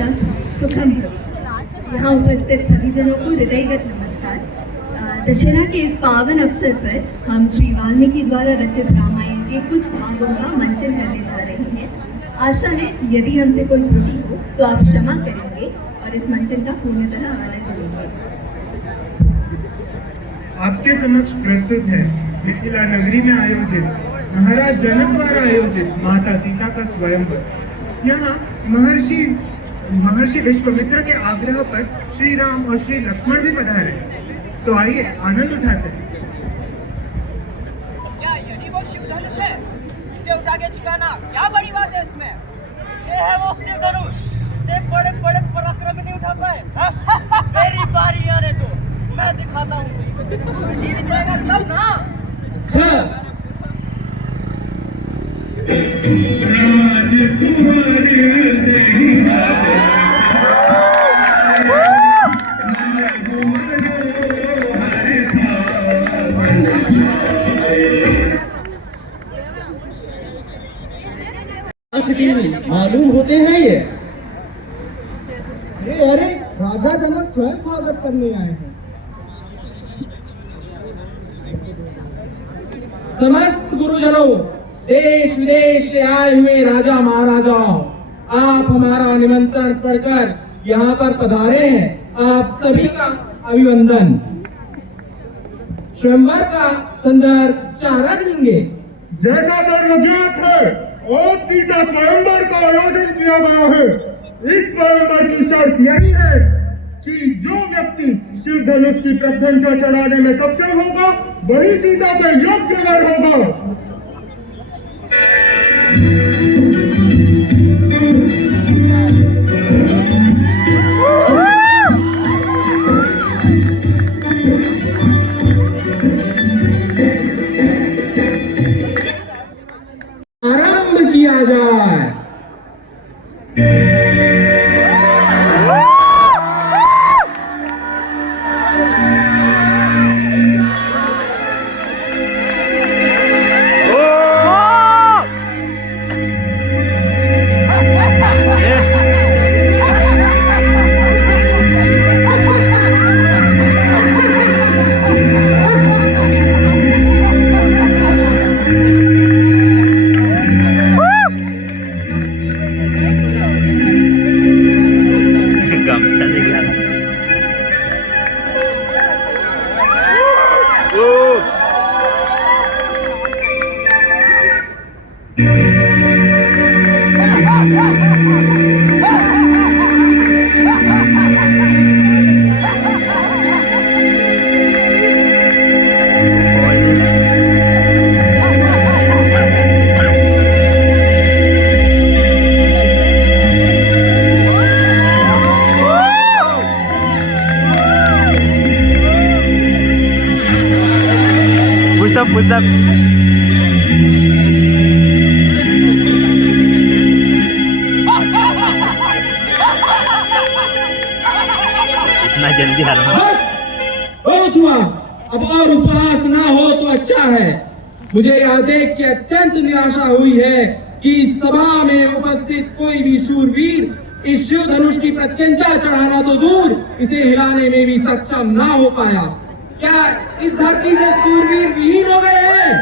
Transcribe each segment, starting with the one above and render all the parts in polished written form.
स्वागतम सुखम। यहाँ उपस्थित सभी जनों को हृदयगत नमस्कार। दशहरा के इस पावन अवसर पर हम श्री वाल्मीकि द्वारा रचित रामायण के कुछ भागों का मंचन करने जा रहे हैं। आशा है कि यदि हमसे कोई त्रुटि हो तो आप क्षमा करेंगे और इस मंचन का पूर्णतः आनंद लेंगे। आपके समक्ष प्रस्तुत है मिथिला नगरी में आयोजित महाराज जनक द्वारा आयोजित माता सीता का स्वयंवर। यहाँ महर्षि विश्वामित्र के आग्रह पर श्री राम और श्री लक्ष्मण भी पधारे। तो आइए आनंद उठाते हैं। क्या यही वो शिव धनुष है? इसे उठा के चुकाना क्या बड़ी बात है इसमें? ये है वो शिव धनुष, इसे बड़े बड़े पराक्रमी नहीं उठा पाए। मेरी बारी आने दो, मैं दिखाता हूँ। जीवित रहेगा तब ना। अच्छा मालूम होते हैं ये। अरे राजा जनक स्वयं स्वागत करने आए हैं। समस्त गुरुजनों, देश विदेश से आए हुए राजा महाराजाओं, आप हमारा निमंत्रण पढ़कर यहाँ पर पधारे हैं। आप सभी का अभिनंदन। स्वयंवर का संदर्भ चारा देंगे। जैसा सर्वज्ञात है और सीता स्वयंवर का आयोजन किया गया है। इस स्वयंवर की शर्त यही है कि जो व्यक्ति शिव धनुष की प्रत्यंचा चढ़ाने में सक्षम होगा वही सीता का योग्य वर होगा। आरंभ किया जाए। What's up? इतना जल्दी आ रहा है। बहुत हुआ, अब और उपहास ना हो तो अच्छा है। मुझे यह देख के अत्यंत निराशा हुई है कि इस सभा में उपस्थित कोई भी शूरवीर इस शिव धनुष की प्रत्यंचा चढ़ाना तो दूर, इसे हिलाने में भी सक्षम ना हो पाया। क्या इस धरती से शूरवीर विहीन हो गए हैं?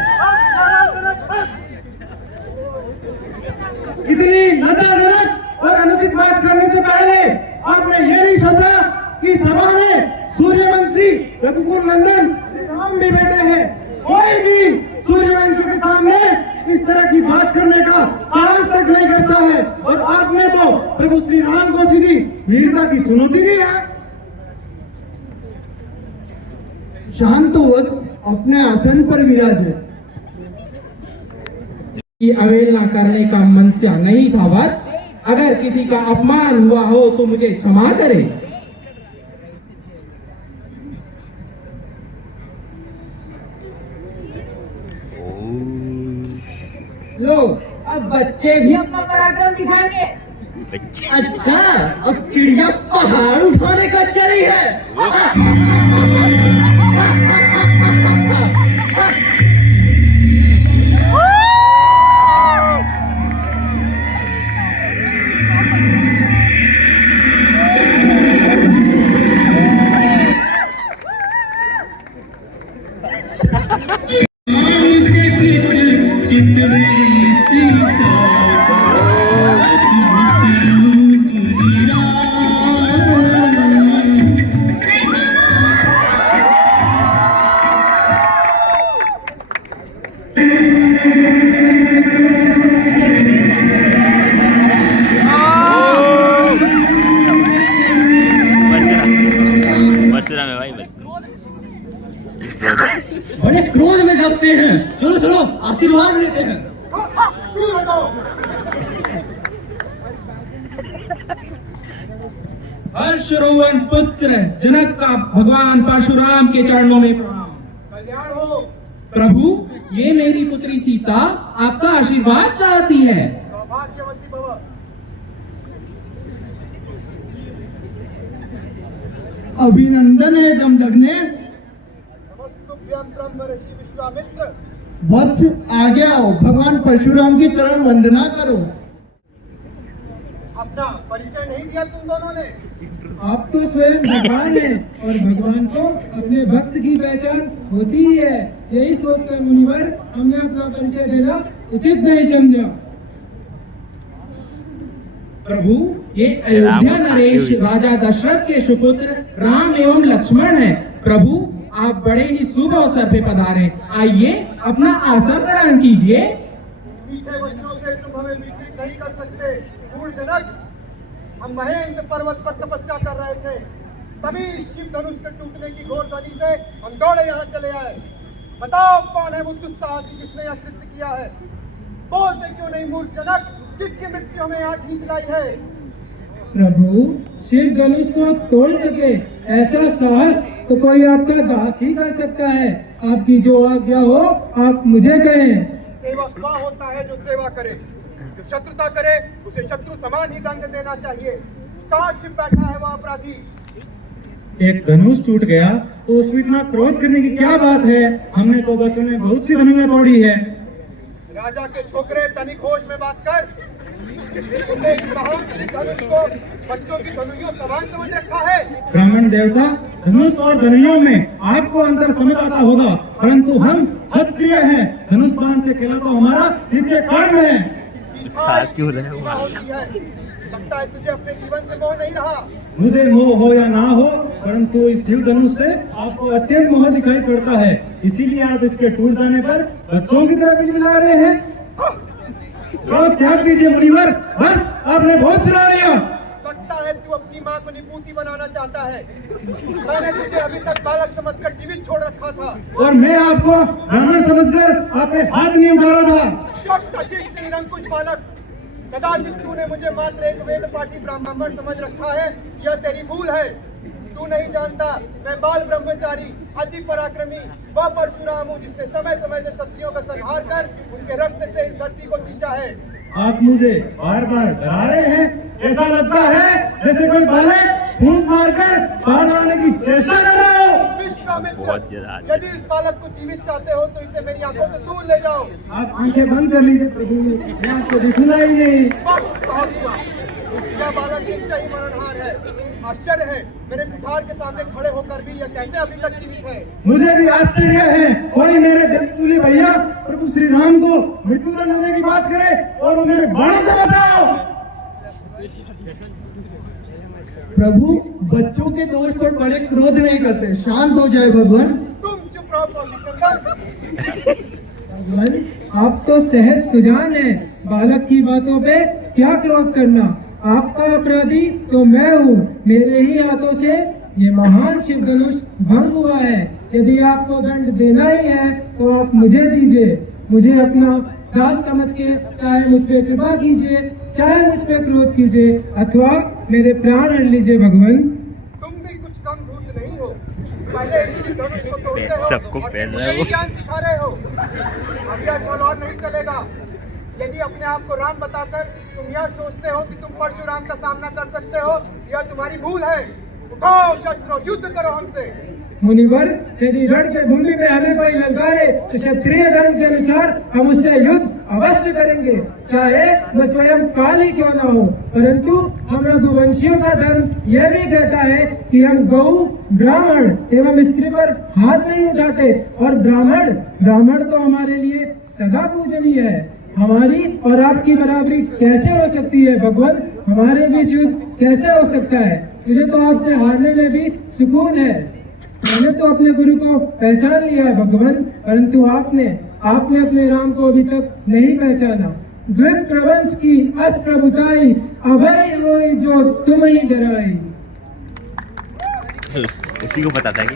इतनी लज्जाजनक और अनुचित बात करने से पहले आपने ये नहीं सोचा कि सभा में सूर्यवंशी रघुकुल नंदन राम भी बैठे हैं। कोई भी सूर्यवंशी के सामने इस तरह की बात करने का साहस तक नहीं करता है, और आपने तो प्रभु श्री राम को सीधी वीरता की चुनौती दी है। शांत वत्स अपने आसन पर विराजे। की अवहेलना करने का मनसा नहीं था वत्स। अगर किसी का अपमान हुआ हो तो मुझे क्षमा करे। लो, अब बच्चे भी अपना पराक्रम दिखाएंगे। अच्छा, अब चिड़िया पहाड़ उठाने का चली है। आशीर्वाद लेते हैं। दूर हटो। हर्षरोवन पुत्र जनक का भगवान परशुराम के चरणों में प्रणाम। कल्याण हो। प्रभु, ये मेरी पुत्री सीता आपका आशीर्वाद चाहती है। सौभाग्यवती भव। अभिनंदन है जमदग्ने। नमस्तुभ्यं ब्रह्म ऋषि विश्वामित्र। वत्स आगे आओ, भगवान परशुराम की चरण वंदना करो। अपना परिचय नहीं दिया तुम दोनों ने। आप तो स्वयं भगवान हैं और भगवान को अपने भक्त की पहचान होती ही है। यही सोचकर मुनिवर हमने अपना परिचय देना उचित नहीं समझा। प्रभु, ये अयोध्या नरेश राजा दशरथ के सुपुत्र राम एवं लक्ष्मण हैं। प्रभु, आप बड़े ही शुभ अवसर पे पधारे। आइए अपना आसन ग्रहण कीजिए। मीठे बच्चों से तुम हमें विचलित नहीं कर सकते। मूल जनक, हम महेंद्र पर्वत पर तपस्या कर रहे थे, तभी शिव धनुष के टूटने की घोर ध्वनि से हम दौड़े यहाँ चले आए। बताओ कौन है वो दुस्साहसी जिसने यह कृत्य किया है? बोलते क्यों नहीं मूर्ख जनक, किसकी मृत्यु हमें यहाँ खींच लाई है? प्रभु, शिव धनुष को तोड़ सके ऐसा साहस तो कोई आपका दास ही कर सकता है। आपकी जो आज्ञा हो आप मुझे कहें। सेवक वह होता है जो सेवा करे, जो शत्रुता करे उसे शत्रु समान ही दंड देना चाहिए। कहाँ छिप बैठा है वह अपराधी? एक धनुष टूट गया तो उसमें इतना क्रोध करने की क्या बात है? हमने तो बचपन में बहुत सी धनुषें तोड़ी है। राजा के छोकरे तनिक होश में बात कर। तुमने इस महान धनुष को बच्चों की धनुषों समान समझ रखा है। ब्राह्मण देवता, धनुष और धनुषों में आपको अंतर समझ आता होगा, परंतु हम क्षत्रिय हैं। धनुष बाण से खेला तो हमारा नित्य कर्म है। क्यों रहे? लगता है तुझे अपने जीवन से मोह नहीं रहा। मुझे मोह हो या ना हो, परंतु इस शिव धनुष से आपको अत्यंत मोह दिखाई पड़ता है। इसीलिए आप इसके टूट जाने पर बच्चों की तरह बिलबिला रहे हैं। क्रोध त्याग दीजिए मुनिवर, बस आपने बहुत सुना लिया। लगता है तू अपनी माँ को निपूती बनाना चाहता है। मैंने तुझे अभी तक बालक समझकर जीवित छोड़ रखा था, और मैं आपको ब्राह्मण समझकर आप पे हाथ नहीं उठा रहा था। शिष्ट निरंकुश बालक, कदाचित तूने मुझे मात्र एक वेद पाठी ब्राह्मण समझ रखा है। यह तेरी भूल है। तू नहीं जानता, मैं बाल ब्रह्मचारी अति पराक्रमी वह परशुराम हूँ जिसने समय समय से क्षत्रियों का संहार कर उनके रक्त से इस धरती को सींचा है। आप मुझे बार बार डरा रहे हैं। ऐसा लगता है जैसे कोई बालक फूंक मारकर बाहर लाने की चेष्टा कर रहा हो। विश्वामित्र, यदि इस बालक को जीवित चाहते हो तो इसे मेरी आंखों से दूर ले जाओ। आप आंखें बंद कर लीजिए प्रभु, मैं आपको दिखूंगा ही नहीं। बस बहुत हुआ। यह बालक निश्चय ही मरणहार है। आश्चर्य है, मेरे कुठार के सामने खड़े होकर भी यह कैसे अभी तक जीवित है। मुझे भी आश्चर्य है, कोई मेरे देवतुल्य भैया प्रभु श्री राम को मृत्युदंड देने की बात करे और मेरे बाणों से बचाओ। प्रभु, बच्चों के दोष पर बड़े क्रोध नहीं करते, शांत हो जाए भगवान। तुम चुप रहो कौशिक। भगवान, आप तो सहज सुजान हैं। बालक की बातों पे क्या क्रोध करना? आपका अपराधी तो मैं हूँ। मेरे ही हाथों से ये महान शिव धनुष भंग हुआ है। यदि आपको दंड देना ही है तो आप मुझे दीजिए। मुझे अपना दास समझ के चाहे मुझ पे कृपा कीजिए, चाहे मुझ पे क्रोध कीजिए, अथवा मेरे प्राण हर लीजिए। भगवान, तुम भी कुछ कम धूर्त नहीं हो। पहले इसी धनुष को तोड़ते हो सबको और पहन फिर रहे हो। मुझे ज्ञान सिखा रहे हो। अब यह छल और नहीं चलेगा। यदि अपने आप को राम बताकर तुम यह सोचते हो कि तुम परशुराम का सामना कर सकते हो, यह तुम्हारी भूल है। उठाओ शस्त्रों, युद्ध करो हमसे। मुनिवर, यदि रण के भूमि में हमें कोई ललकारे तो क्षत्रिय धर्म के अनुसार हम उससे युद्ध अवश्य करेंगे, चाहे वह स्वयं काल ही क्यों ना हो। परंतु हम रघुवंशियों का धर्म यह भी कहता है कि हम गौ, ब्राह्मण एवं स्त्री पर हाथ नहीं उठाते। और ब्राह्मण तो हमारे लिए सदा पूजनीय है। हमारी और आपकी बराबरी कैसे हो सकती है भगवान? हमारे बीच युद्ध कैसे हो सकता है? मुझे तो आपसे हारने में भी सुकून है। मैंने तो अपने गुरु को पहचान लिया है भगवान, परंतु आपने अपने राम को अभी तक नहीं पहचाना। द्वीप प्रवंश की अस्प्रभुताई अभय होई जो तुम ही डराई। उसी को बताता है कि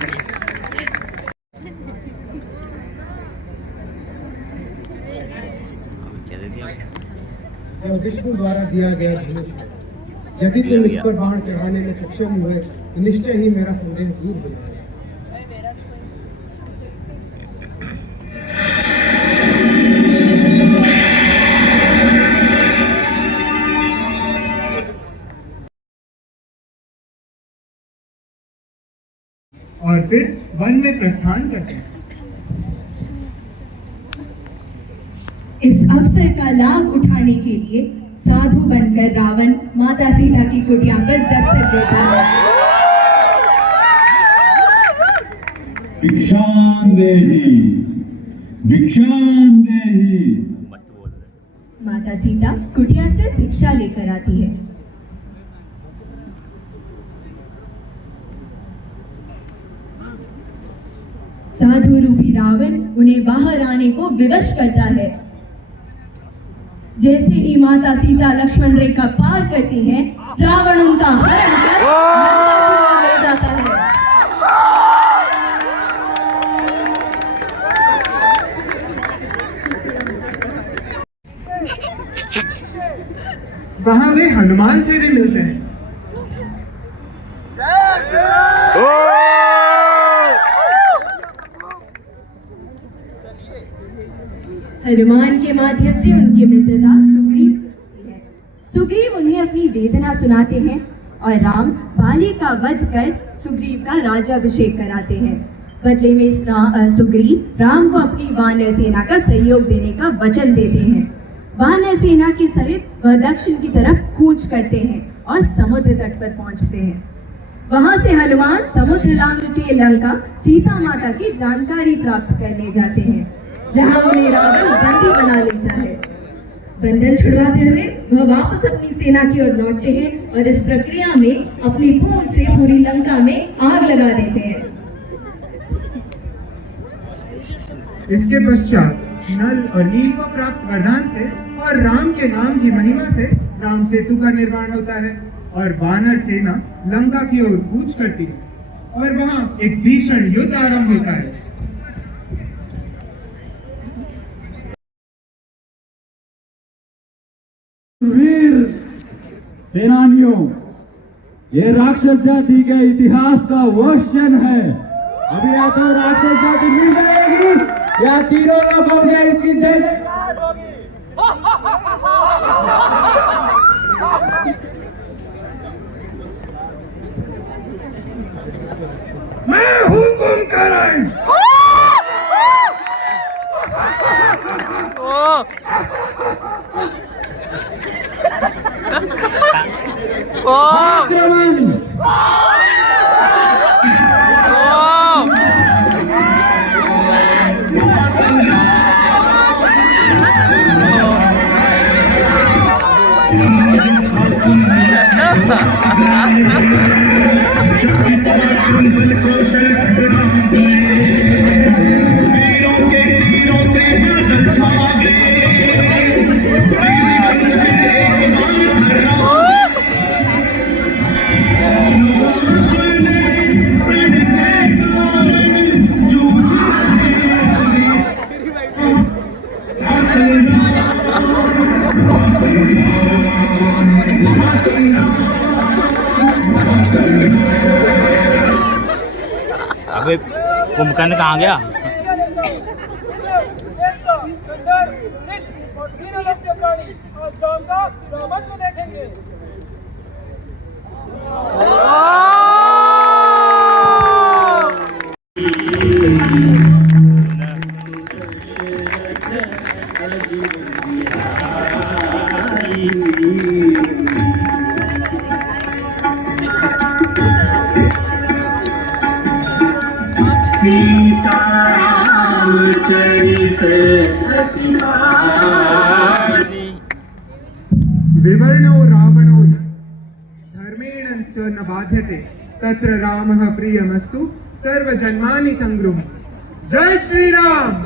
यह विष्णु द्वारा दिया गया धनुष है। यदि तुम इस पर बाण चढ़ाने में सक्षम हुए तो निश्चय ही मेरा संदेह दूर हो जाएगा। और फिर वन में प्रस्थान करते हैं। इस अवसर का लाभ उठाने के लिए साधु बनकर रावण माता सीता की कुटिया पर दस्तक देता है। भिक्षां देहि, भिक्षां देहि। माता सीता कुटिया से भिक्षा लेकर आती है। साधु रूपी रावण उन्हें बाहर आने को विवश करता है। जैसे ही माता सीता लक्ष्मण रेखा पार करती हैं, रावण उनका हरण कर लंका की ओर ले जाता है। वहां वे हनुमान से भी मिलते हैं। हनुमान के माध्यम से उनकी मित्रता सुग्रीव से होती है। सुग्रीव उन्हें अपनी वेदना सुनाते हैं और राम बाली का वध कर सुग्रीव का राज्याभिषेक कराते हैं। बदले में सुग्रीव राम को अपनी वानर सेना का सहयोग देने का वचन देते हैं। वानर सेना के सहित वह दक्षिण की तरफ कूच करते हैं और समुद्र तट पर पहुंचते हैं। वहां से हनुमान समुद्र लांघ के लंका सीता माता की जानकारी प्राप्त करने जाते हैं, जहां उन्हें रावण बंदी बना लेता है। बंधन छुड़वाते हुए वह वापस अपनी सेना की ओर लौटते हैं और इस प्रक्रिया में अपनी पूंछ से पूरी लंका में आग लगा देते हैं। इसके पश्चात नल और नील को प्राप्त वरदान से और राम के नाम की महिमा से राम सेतु का निर्माण होता है और वानर सेना लंका की ओर कूच करती है और वहां एक भीषण युद्ध आरंभ होता है। वीर सेनानियों, ये राक्षस जाति के इतिहास का वो क्षण है। अभी या तो राक्षस जाति मिल जाएगी या तीनों लोगों में इसकी जय जयकार होगी। मैं हूँ कुंभकर्ण। आक्रमण! अबे कुंभकर्ण कहाँ गया? विवर्णो रावणो धर्मेण च न बाध्यते तत्र रामः प्रियमस्तु सर्वजन्मानि संगृह्य। जय श्री राम।